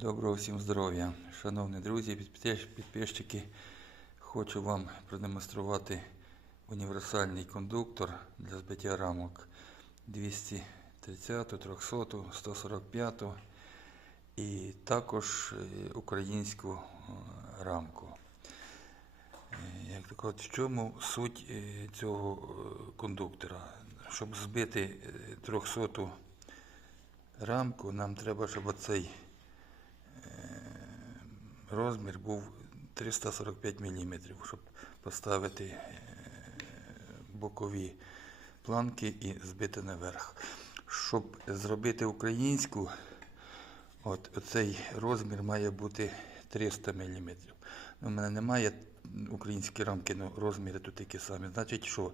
Доброго всім здоров'я, шановні друзі, підпис- підписчики. Хочу вам продемонструвати універсальний кондуктор для збиття рамок 230, 300, 145 і також е, українську е, рамку. Е, Як так в чому суть цього кондуктора? Щоб збити е, 300 рамку, нам треба, щоб оцей розмір був 345 мм, щоб поставити е, бокові планки і збити наверх. Щоб зробити українську, от цей розмір має бути 300 мм. У мене немає української рамки, але розміри тут такі самі. Значить, що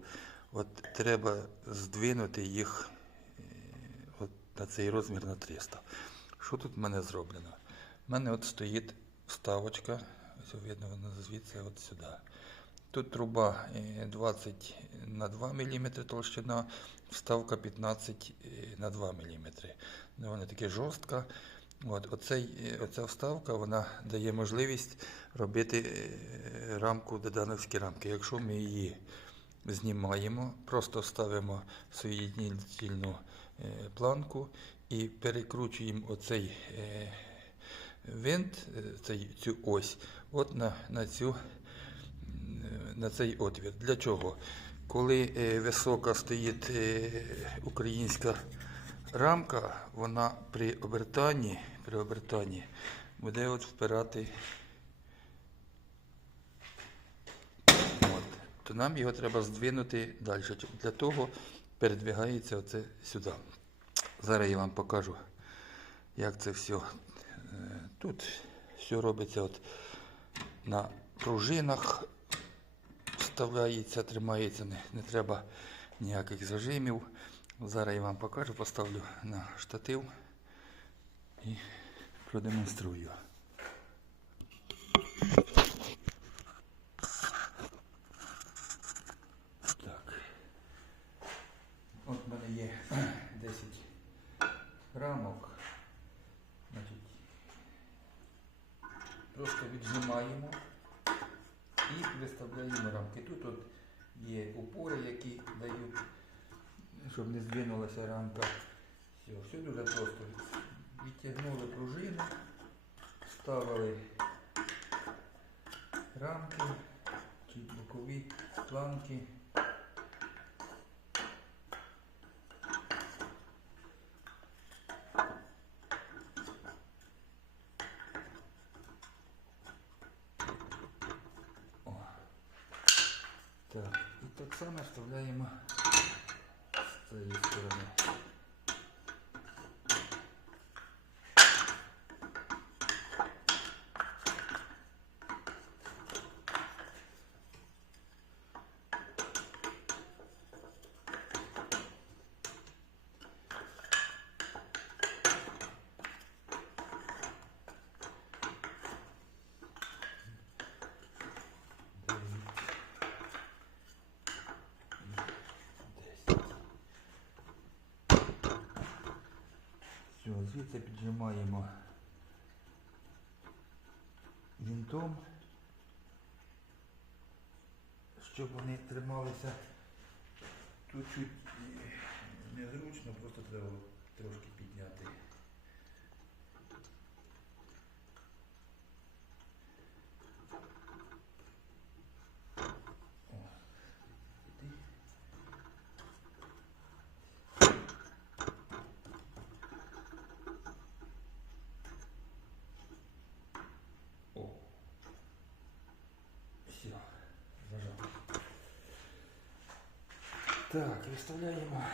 от треба здвинути їх е, от на цей розмір на 300. Що тут в мене зроблено? У мене от стоїть вставочка, ось видно вона звідси от сюди. Тут труба е, 20 на 2 мм толщина, вставка 15 е, на 2 мм. Ну, Вона така жорстка. От, оцей, е, оця вставка вона дає можливість робити е, рамку додановські рамки. Якщо ми її знімаємо, просто ставимо соєднительну е, планку і перекручуємо оцей е, винт, е, цю ось, от на, на, цю, на цей отвір. Для чого? Коли е, висока стоїть е, українська рамка, вона при обертанні, при обертанні буде от впирати. От. То нам його треба здвинути далі. Для того передвигається оце сюди. Зараз я вам покажу, як це все. Тут все робиться от на пружинах, вставляється, тримається, не, не треба ніяких зажимів. Зараз я вам покажу, поставлю на штатив і продемонструю. Так. От в мене є 10 рамок. Значить, просто віджимаємо і виставляємо рамки. Тут от є упори, які дають, щоб не здвинулася рамка. Все, все дуже просто. Відтягнули пружину, вставили рамки чи бокові планки. Так, і так само вставляємо з цієї сторони. Все, звідси піджимаємо вінтом, щоб вони трималися тут чуть е, незручно, просто треба трошки підняти. О, іди. О. Все, зажав. Так, виставляємо.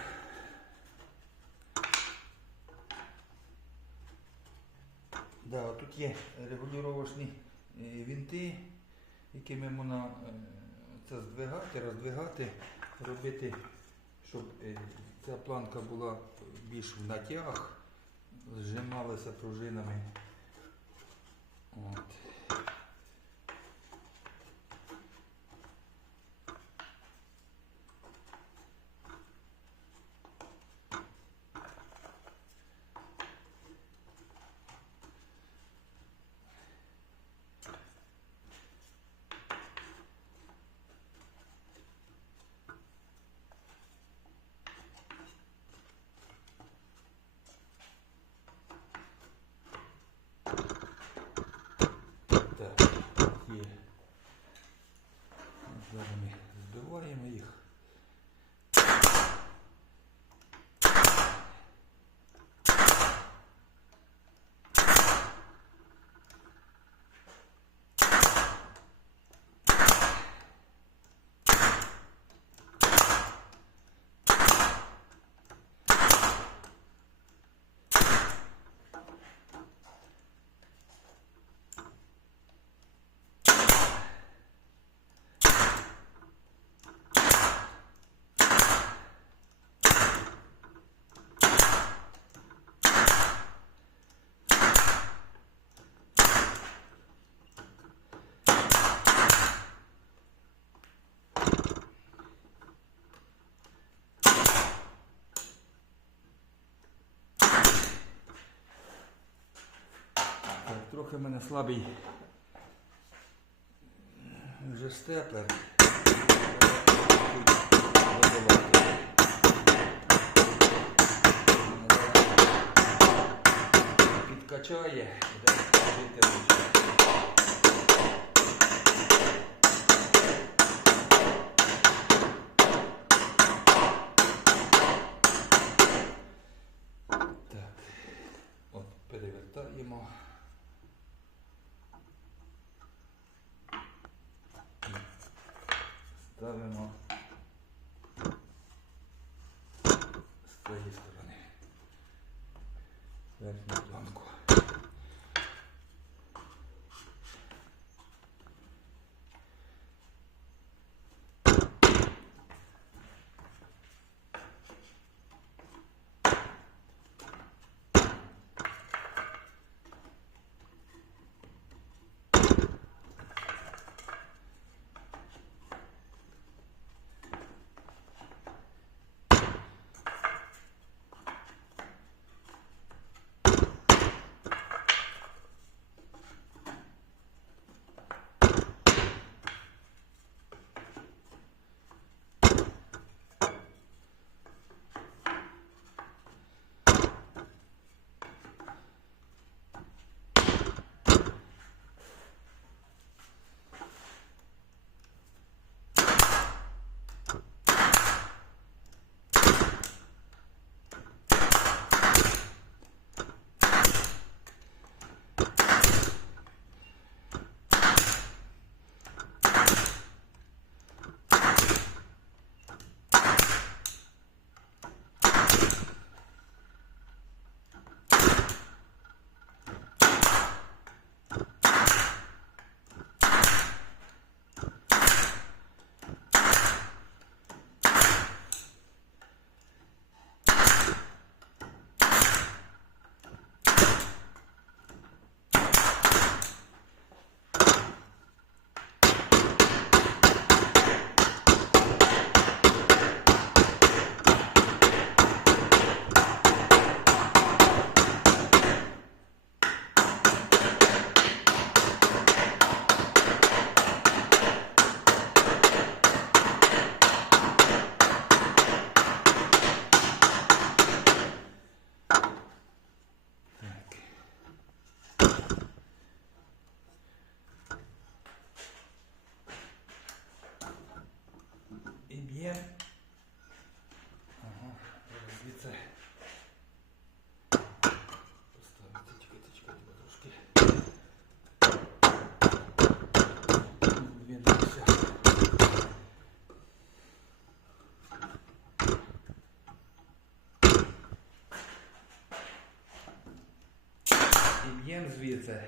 Да, тут є регулювачні е, вінти, якими можна е, це здвигати, роздвигати, робити, щоб ця планка була більш в натяг, зжималася пружинами. От. Трохи в мене слабий вже степлер. Підкачає, буде жити лучше. Так, от перевертаємо. Ставимо з Б'є. Ага, звідси. Поставити, звідси.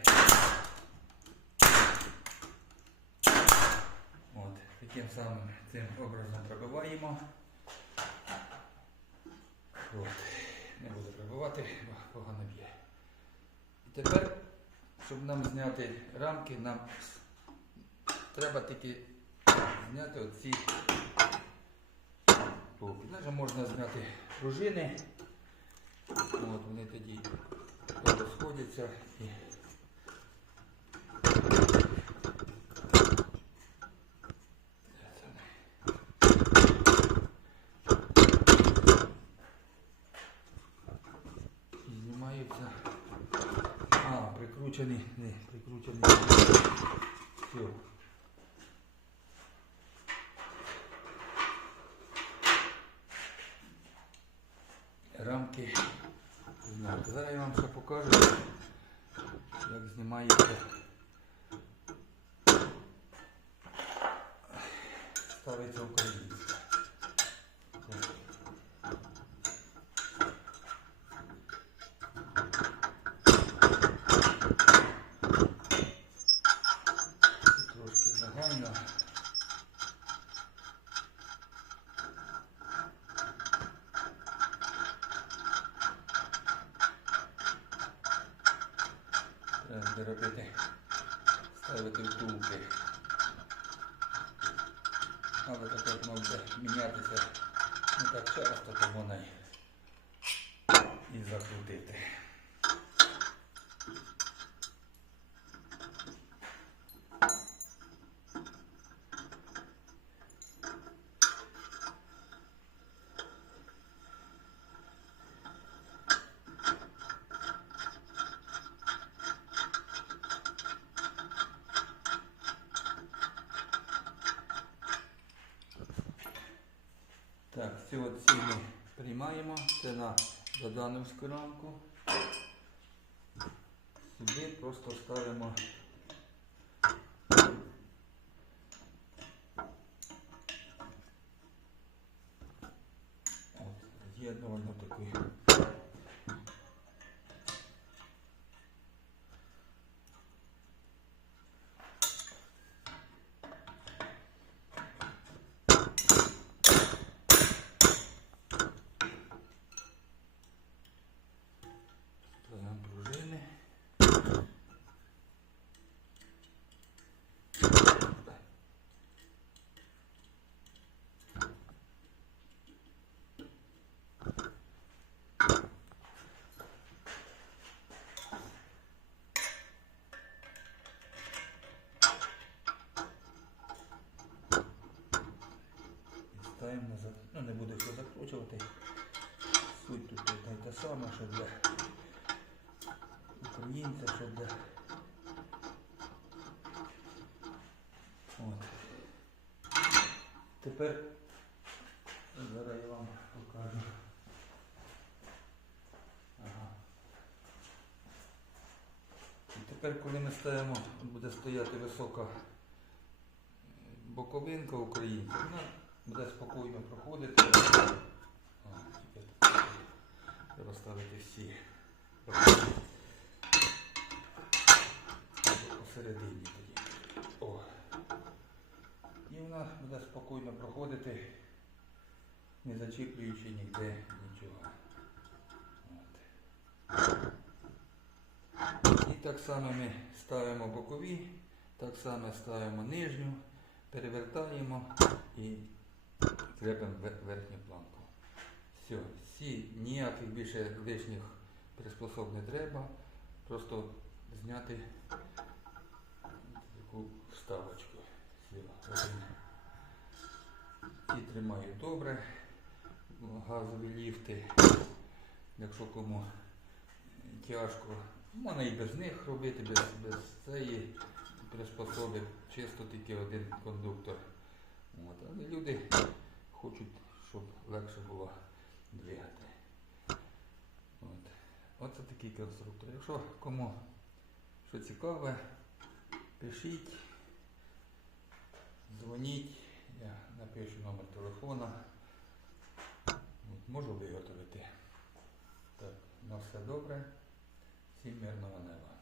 Таким самим цим образом пробиваємо. От. Не буду пробивати, бо погано б'є. І тепер, щоб нам зняти рамки, нам треба тільки зняти оці полки. Навіть можна зняти пружини. От, вони тоді розходяться прикручені, не, прикручені. Все. Рамки. знімаються. Зараз я вам ще покажу, як знімається. Ставиться українська. Так. Трошки загально. Треба буде робити, ставити втулки. Але так воно буде мінятися не так часто, то вона і закрутити. Ці от ці ми приймаємо. Це на Богдановську рамку. Сюди просто ставимо от, з'єднувально такий. Ставимо пружини. Назад. Ну не буду все закручувати. Суть тут одна та сама, що для українця, що для. От. Тепер зараз я вам покажу. Ага. І тепер, коли ми ставимо, буде стояти висока боковинка українця, вона буде спокійно проходити. О, тепер Треба ставити всі посередині тоді. О. І вона буде спокійно проходити, не зачіплюючи ніде нічого. От. І так само ми ставимо бокові, так само ставимо нижню, перевертаємо і крепимо ве- верхню планку. Все, всі ніяких більше лишніх приспособ не треба. Просто зняти таку вставочку. І тримаю добре. Газові ліфти. Якщо кому тяжко, можна і без них робити, без, без цієї приспособи, чисто тільки один кондуктор. От. Але люди Оце такий конструктор. Якщо кому що цікаве, пишіть, дзвоніть, я напишу номер телефона. Можу виготовити. Так, на все добре. Всім мирного неба.